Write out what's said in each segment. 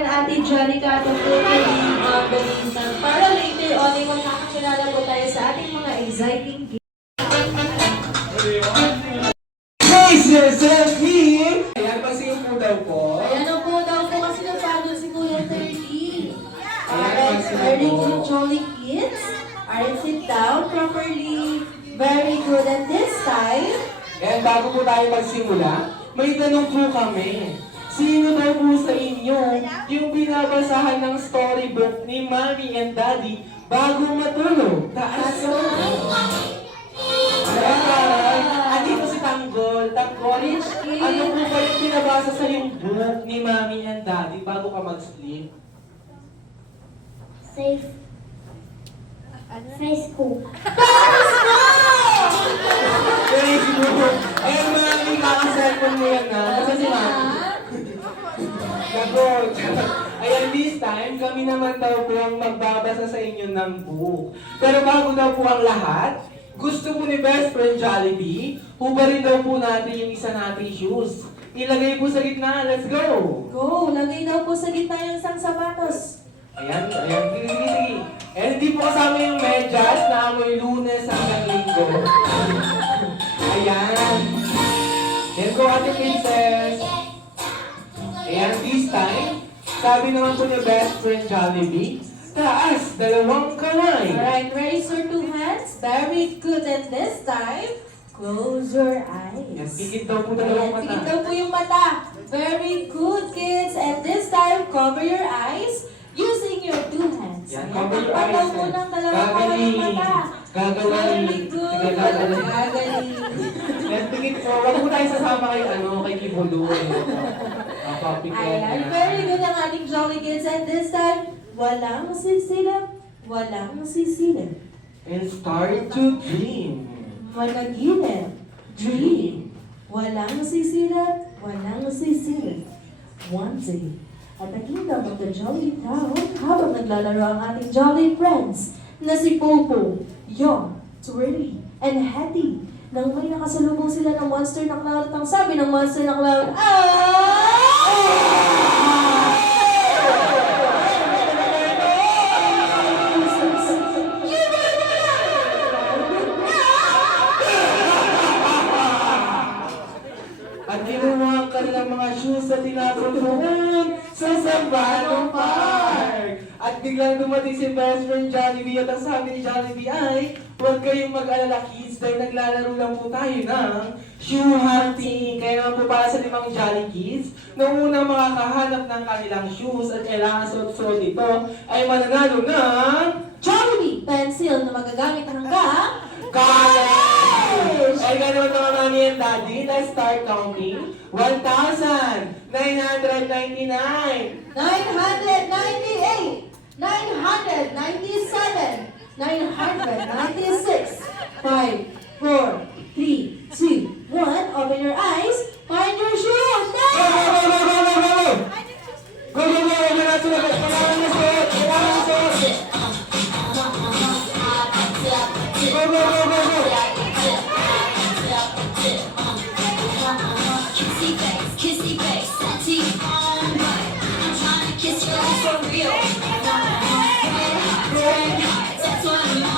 and Ate Janica to put on the meantime. Para later on ay magkakakilala po tayo sa ating mga exciting games. Praise yourself here! Ayan, pasiyo po daw po. Ayan po daw po kasi napagod si Kuya 30. Ayan, Alright, pasiyo very po. good, jolly kids. Alright, sit down properly. Very good. And this time, And bago po tayo magsimula, may tanong po kami. Sino daw po sa inyo yung binabasahan ng storybook ni Mommy and Daddy bago matulog? Taas mo! Ayan! Andito si Tanggol. Tanggol, ano po ba yung binabasa sa yung book ni Mommy and Daddy bago ka mag-sleep? Safe. Facebook. Facebook! Ayan, Mommy, kaka-cellphone mo yan na. Kasi si Mommy. Nako, ayan, this time, kami naman daw po ang magbabasa sa inyo ng book. Pero bago daw po ang lahat, gusto po ni Best Friend Jollibee, hubarin daw po natin yung isa nating shoes. Ilagay po sa gitna, let's go! go! Lagay daw po sa gitna yung isang sapatos. Ayan, ayan, sige. And hindi po kasama yung medyas na amoy Lunes hanggang Linggo. Ayan. Then go, Ate Princess. Ayan, this time, sabi naman po ni Best Friend Jollibee, taas, dalawang kamay. Alright, raise your two hands. Very good. And this time, close your eyes. Yan, pigit daw po Ayan, dalawang mata. pigit daw po yung mata. Very good, kids. And this time, cover your eyes using your two hands. Yan, Ayan, cover your takpan daw eyes. po ng dalawang kamay yung mata. Gagaling. Very good. Gagaling. Gagaling. Yan, pigit po. Wag po tayo sasama kay Kibulo. Ayan, very good ang ating Jolly Kids. And this time, walang masisilip. Walang masisilip. And start to dream. Managinip. Dream. Walang masisilip. Walang masisilip. One day, at the kingdom of the Jolly Town, habang naglalaro ang ating Jolly Friends na si Popo, Young, Twirly, and Hetty, nang may nakasalubong sila ng monster na clown at ang sabi ng monster na clown, At kinuha ang kanilang mga shoes at tinapon doon sa Sambano Park. At biglang dumating si Best Friend Jollibee at ang sabi ni Jollibee ay, huwag kayong mag-alala kids dahil naglalaro lang po tayo ng shoe hunting. Kaya naman po para sa 5 Jolly Kids, nung unang makakahanap ng kanilang shoes at kailangan suot-suot ito, ay mananalo ng Jollibee pencil na magagamit hanggang college! Ay ganoon mga Mommy and Daddy, let's start counting. 1,999! 998, 997, 996, 5, 4, 3, 2, 1. Open your eyes. Find your shoes. Go, go, go, go, go, go, go, go! Go, go, go! Huwag na suot! Kailangan na suot! Kailangan na suot! Go, go, go, go, go! Kissy face, teeth on mine. I'm trying to kiss you for real. That's what I'm on.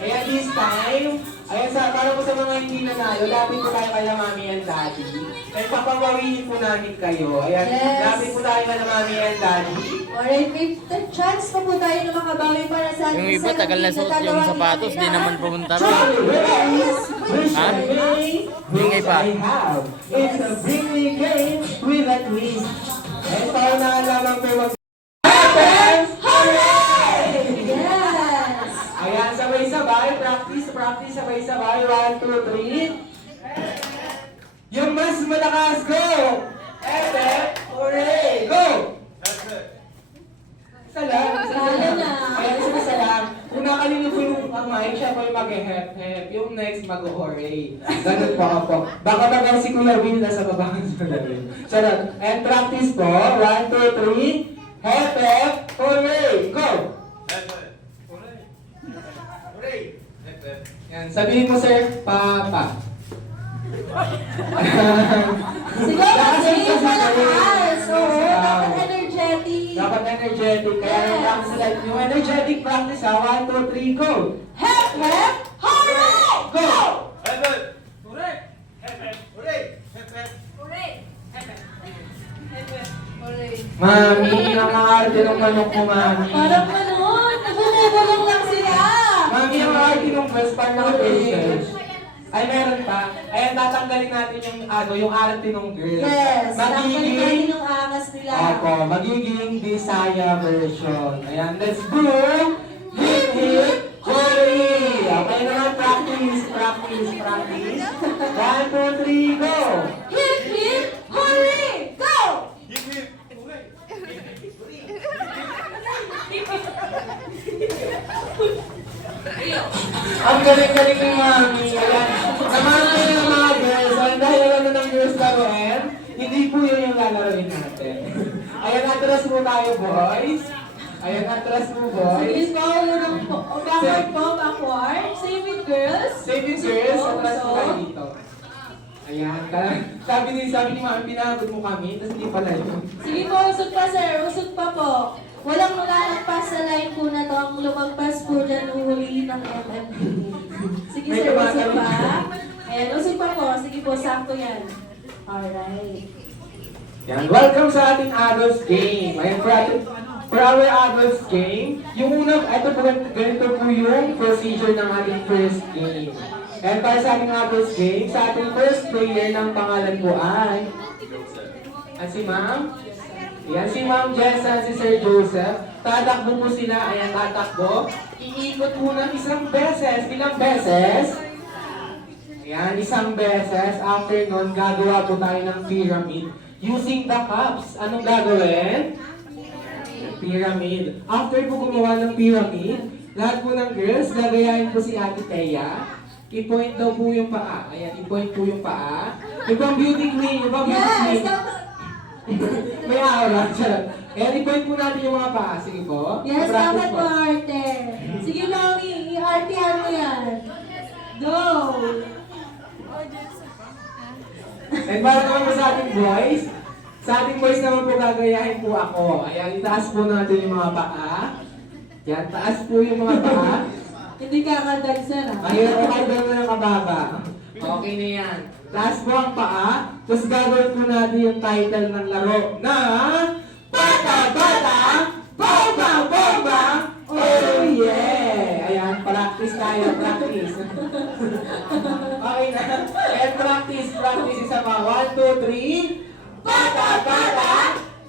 Ayan, this time, ayan, para po sa mga hindi nanalo, lapit po tayo kay Mommy and Daddy. At papawawihin po namin kayo. Ayan, Yes. lapit po tayo kay Mommy and Daddy. Alright, may chance pa po tayo na makabawi para sa ating Yung iba, tagal na suot yung sapatos, di naman pumunta ron. Ha? Bingay pa. It's a bringing game with a twist. And para naalaman po yung Yes! ayan, sabay-sabay. Practice, practice, sabay-sabay. 1, 2, 3. Yung mas malakas, go! Epe, hooray! Go! Isa lang, isa lang. na. Ayan, isa lang. Kung nakalimutan po yung mic, siya po yung mag-hep-hep. Yung next, mag-hooray. Ganun po ako. Baka naman si Kuya Will nasa baba ng Kuya Will. Charot. And practice po. 1, 2, 3. Hep-hep, hooray! Go! Yan, sabihin mo sir, Papa. Siguro kasi Kasi malakas. Oo, Yes. dapat energetic. Dapat energetic. Kaya Yes. practice like yung energetic practice ha. 1, 2, 3, go! Hep, hep, hooray! Go! Mami, ang arte ng manok ko, Mami. Parang ano, nabulong lang sila. Mami, ang arte ng breast pan naka-patient. Ay, meron pa. Ayan, tatanggalin natin yung arte ng girl. Yes, tanggalin natin Magiging, yung angas nila. ako, magiging Bisaya version. Ayan, let's do hip hip hooray! Okay naman, practice, practice, practice. 1, 2, 3, go! Hip, hip, hooray! Go! Ang galing-galing ni Mami. Ayan. Samahan kayo ng mga girls. Ayan, dahil alam na ng girls laruin, hindi po yun yung lalaroin natin. Ayan, atras mo tayo, boys. Ayan, atras mo, boys. Sige po, unang po. O, backward po, backward. Save it, girls. Save it, Usog girls. po, Atras mo usog. tayo dito. Ayan, sabi ni Mami, pinagod mo kami, tapos hindi pala yun. Sige po, usog pa, sir. Usog pa po. Walang malalagpas sa line po na to. Ang lumagpas po dyan, uhulihin ng MMD. Sige, May sir, usog tumatawid. pa. Ayan, usog pa po. Sige po, sakto yan. Alright. Yan, welcome sa ating adults game. Ayan, for our adults game, yung unang, ito po, ganito po yung procedure ng ating first game. And para sa ating adults game, sa ating first player ng pangalan po ay, si Ma'am? Yan, si Ma'am Jessa, si Sir Joseph. Tatakbo po sila, ayan, tatakbo. Iikot po ng isang beses, ilang beses? Ayan, isang beses. After nun, gagawa po tayo ng pyramid using the cups. Anong gagawin? Pyramid. After po gumawa ng pyramid, lahat po ng girls, gagayahin po si Ate Thea. I-point daw po yung paa. Ayan, i-point po yung paa. Ibang beauty queen, ibang beauty Yes! queen. Dapat, May aura, charot. Ayan, i-point po natin yung mga paa. Sige po. yes, Practice dapat po, arte. Sige, mami, i-artehan mo yan. Go! And para naman po sa ating boys naman po gagayahin po ako. Ayan, itaas po natin yung mga paa. Yan, taas po yung mga paa. Hindi ka kadag, sir, ha? Ayun, okay ba na yung kababa? Okay na yan. Taas po ang paa. Tapos gagawin po natin yung title ng laro na Bata Bata Bomba Bomba Oh yeah! Ayan, practice tayo, practice. Okay na. And practice, isa pa. 1, 2, 3. Bata Bata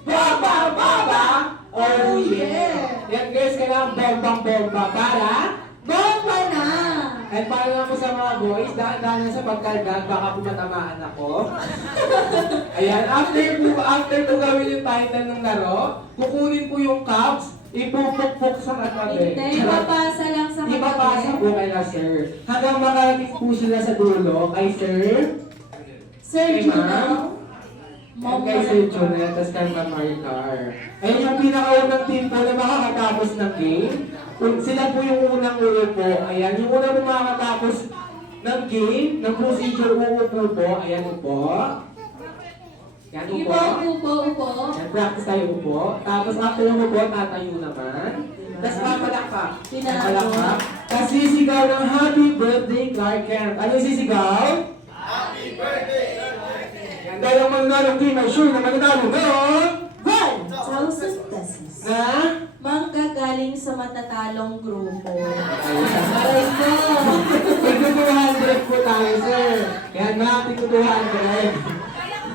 Bomba Bomba Oh yeah! Yan guys, kailangan bomba para Bomba na! at para naman po sa mga boys, dahan-dahan na sa pagkardag, baka po matamaan ako. Ayan, after po gawin yung title ng laro, kukunin po yung cups, ipupukpok sa katabi. Hindi, ipapasa lang sa katabi. Ipapasa po kay sir. Hanggang makarating po sila sa dulo, kay sir, Sir kay Junel. ma'am, and kay Sir Junel, tapos kay Ma'am Maricar. Ayun yung pinakaunang team po na makakatapos ng game. Sila po yung unang uupo. Ayan, yung unang po makakatapos ng game, ng procedure, uupo po. Ayan, upo. Yan, Sige upo. po, upo. Yan, practice tayo upo. Tapos after ng upo, tatayo naman. Tapos papalakpak. Papalakpak. Tapos sisigaw ng Happy Birthday, Clark Kent. Ano yung sisigaw? Happy Birthday, Clark Kent! Yan, dahil ang mananalo game, ay sure na mananalo ng 1,000 pesos. na Manggagaling sa matatalong grupo. Ayan. Aray po! Tigno 200 po tayo, sir. Yan, mga tigno 200.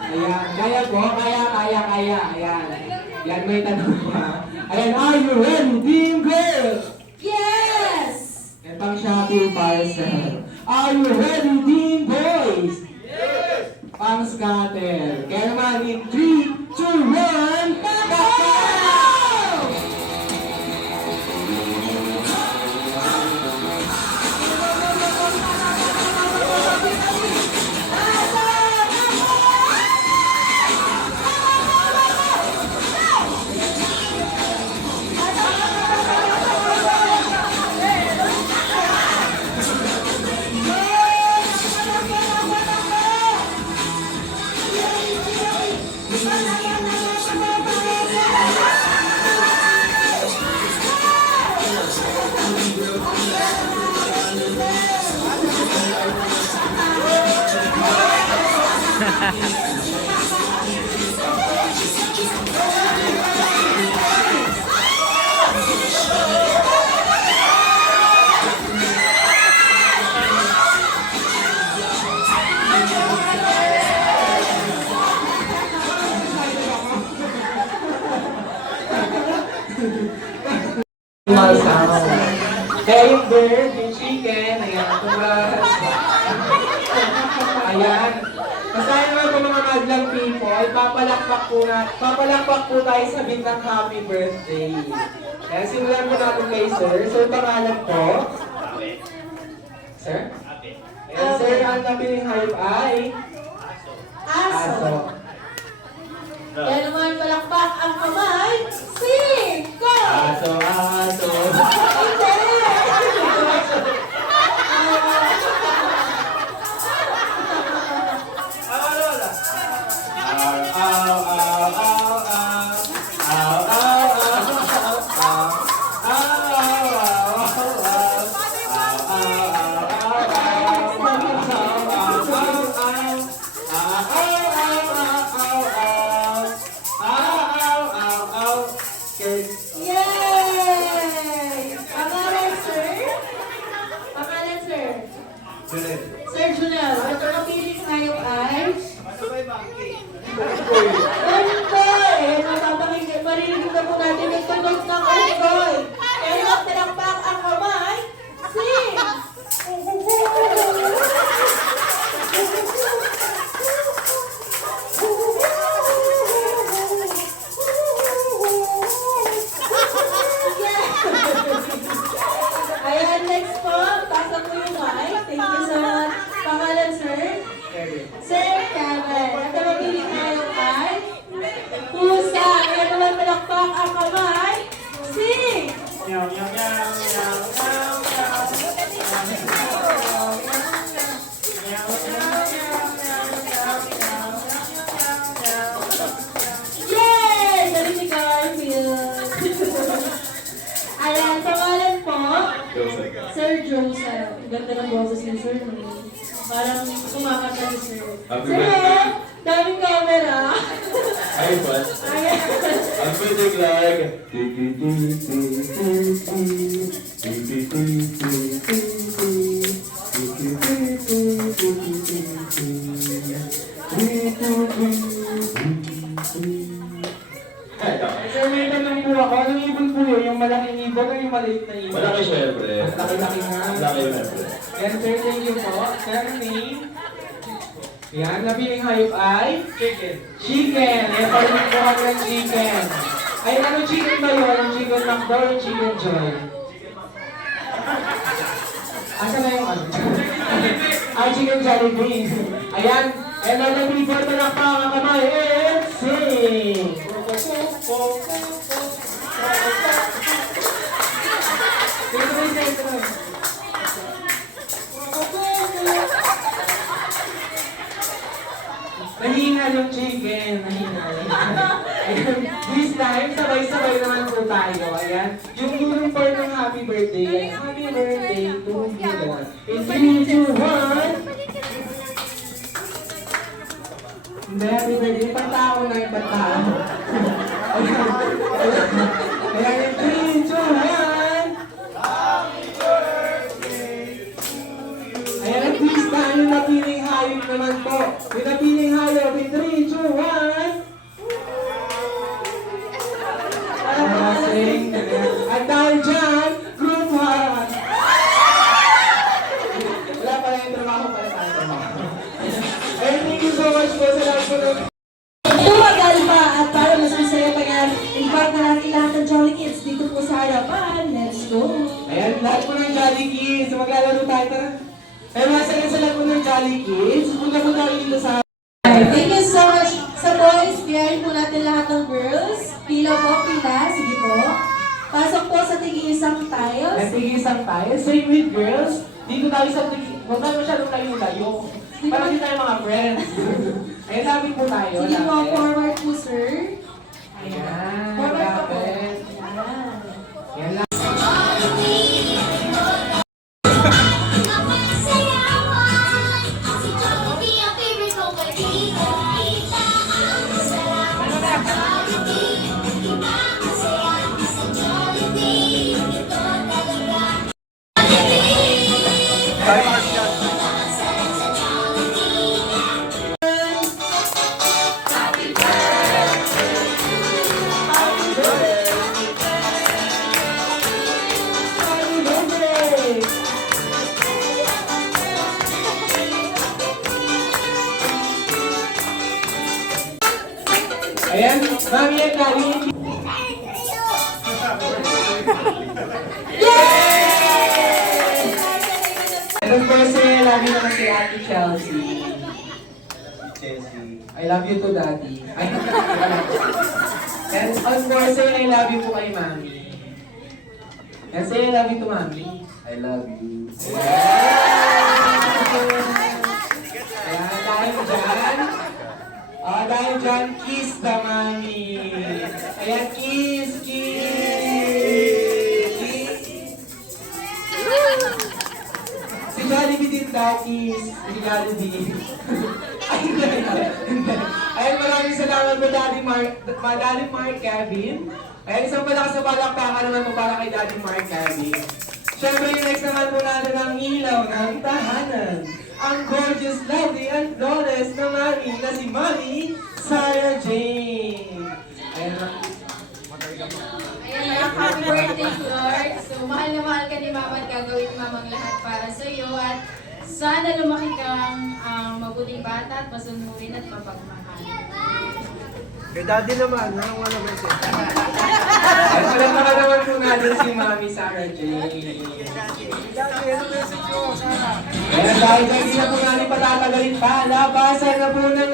Ayan, kaya po, kaya. Ayan. Yan, may tanong pa. Ayan, are you ready, team girls? Yes! Yan pang shopping parcel. Are you ready, team boys? Yes! Pang scatter. Kaya naman, in 3, 2, 1, go! Kaya yung bird, yung chicken, ayan, congrats. Ayan. Masaya naman po mga madlang people, papalakpak po tayo sa bintang happy birthday. Kaya simulan po natin kay Sir. Sir, pangalan po? Sir? Ayan, Sir, ang napiling hayop ay? Aso. Kaya naman palakpak ang kamay. Sing! Go! Aso, aso. Yay! Pangalan, sir? Pangalan, sir? Sir Junel, ang napiling hayop ay? Unggoy! Napapakinggan, marinig na po natin yung tunog ng unggoy. Kaya tinakpak ang kamay. Sing! Ayan, next po. Pasok po yung mic. Thank you so much. Pangalan, sir? Sir Kevin. At ang mapiling hayop ay? Pusa. Kaya naman palakpak ang kamay. Sing! Yay! Dali si Garfield. Ayan, pangalan po? Sir Joseph. Ganda ng boses ni Sir. Parang kumakanta ni Sir. Sir, daming camera. Ay, what? Ayan. Ang pinig like... Sir, may tanong po ako. Anong ibon po yun? Yung malaking ibon o yung maliit na ibon? Malaki syempre. Laki-laki nga. Malaki syempre. Yan, sir, thank you po. Sir, name? Yan, napiling hayop ay? Chicken. Chicken! Yan, parinig po kami ng chicken. Ay, ano chicken ba yun? Yung chicken McDo or chicken joy? Asa na yung ano? Ay, chicken Jollibee. Ayan, and all the people palakpak ang kamay. And sing! Nahingal yung chicken. Nahingal. Ayan. This time, sabay-sabay naman po tayo. Ayan. Yung during part ng happy birthday. Ayan. Happy birthday to you. In 3, 2, 1. Hindi, happy birthday. Pantao na yung pantao. Ayan. Ayan. In 3, 2, 1. Ayan, at this time, yung napiling hayop naman po. Yung napiling hayop, in 3, 2, 1. Parang at dahil dyan, group hug. Wala pala yung trabaho para sa akin. And thank you so much po sa lahat po ng... Tumagal pa at para mas masaya pa yan, invite na natin lahat ng Jolly Kids dito po sa harapan. Let's go! Ayan, lahat po ng Jolly Kids. Maglalaro tayo, tara. Ayan, masaya sa lahat po ng Jolly Kids. Punta po tayo dito sa... Thank you so much sa boys. Biyahin po natin lahat ng girls. Pila po, pila. Sige po. Pasok po sa tigi-isang tiles. Natigisang tayo. Same with girls. Dito tayo sa tigi... Huwag tayo masyadong layo-layo. Parang hindi tayo mga friends. Ayan, lapit po tayo. Sige po, lapit. forward po, sir. Ayan, Forward po po. lapit. Ayan. Ayan, lapit. Be your favorite company. Happy birthday! Ayan, mami and daddy. And of course, I love you naman si Ate Chelsea. I love you too, Daddy. Ay, and of course, I love you po kay Mami. And say I love you to Mami. I love you. Ayan, dahil dyan, kiss the Mami. Ayan, kiss, kiss. Kiss. Si Jollibee din daw, kiss. Si Jollibee. Ay, hindi. Ayun, maraming salamat po, Daddy Mark Kevin. Ayun, isang malakas na palakpakan naman po para kay Daddy Mark Kevin. Siyempre, yung next naman po natin ang ilaw ng tahanan. Ang gorgeous, lovely, and flawless na mami na si Mami Sarah Jane. Ayun, Ayan, happy birthday, Lord. So, mahal na mahal ka ni Mama at gagawin ni Mama ang lahat para sa iyo. At sana lumaki kang mabuting bata at pasunurin at mapagmahal. Kay daddy naman, anong wala ba siya? at palakpakan naman po natin si Mami Sarah Jane. Daddy, ano message mo? Sana. Ayan, dahil hindi na po natin patatagalin pa, labasan na po ng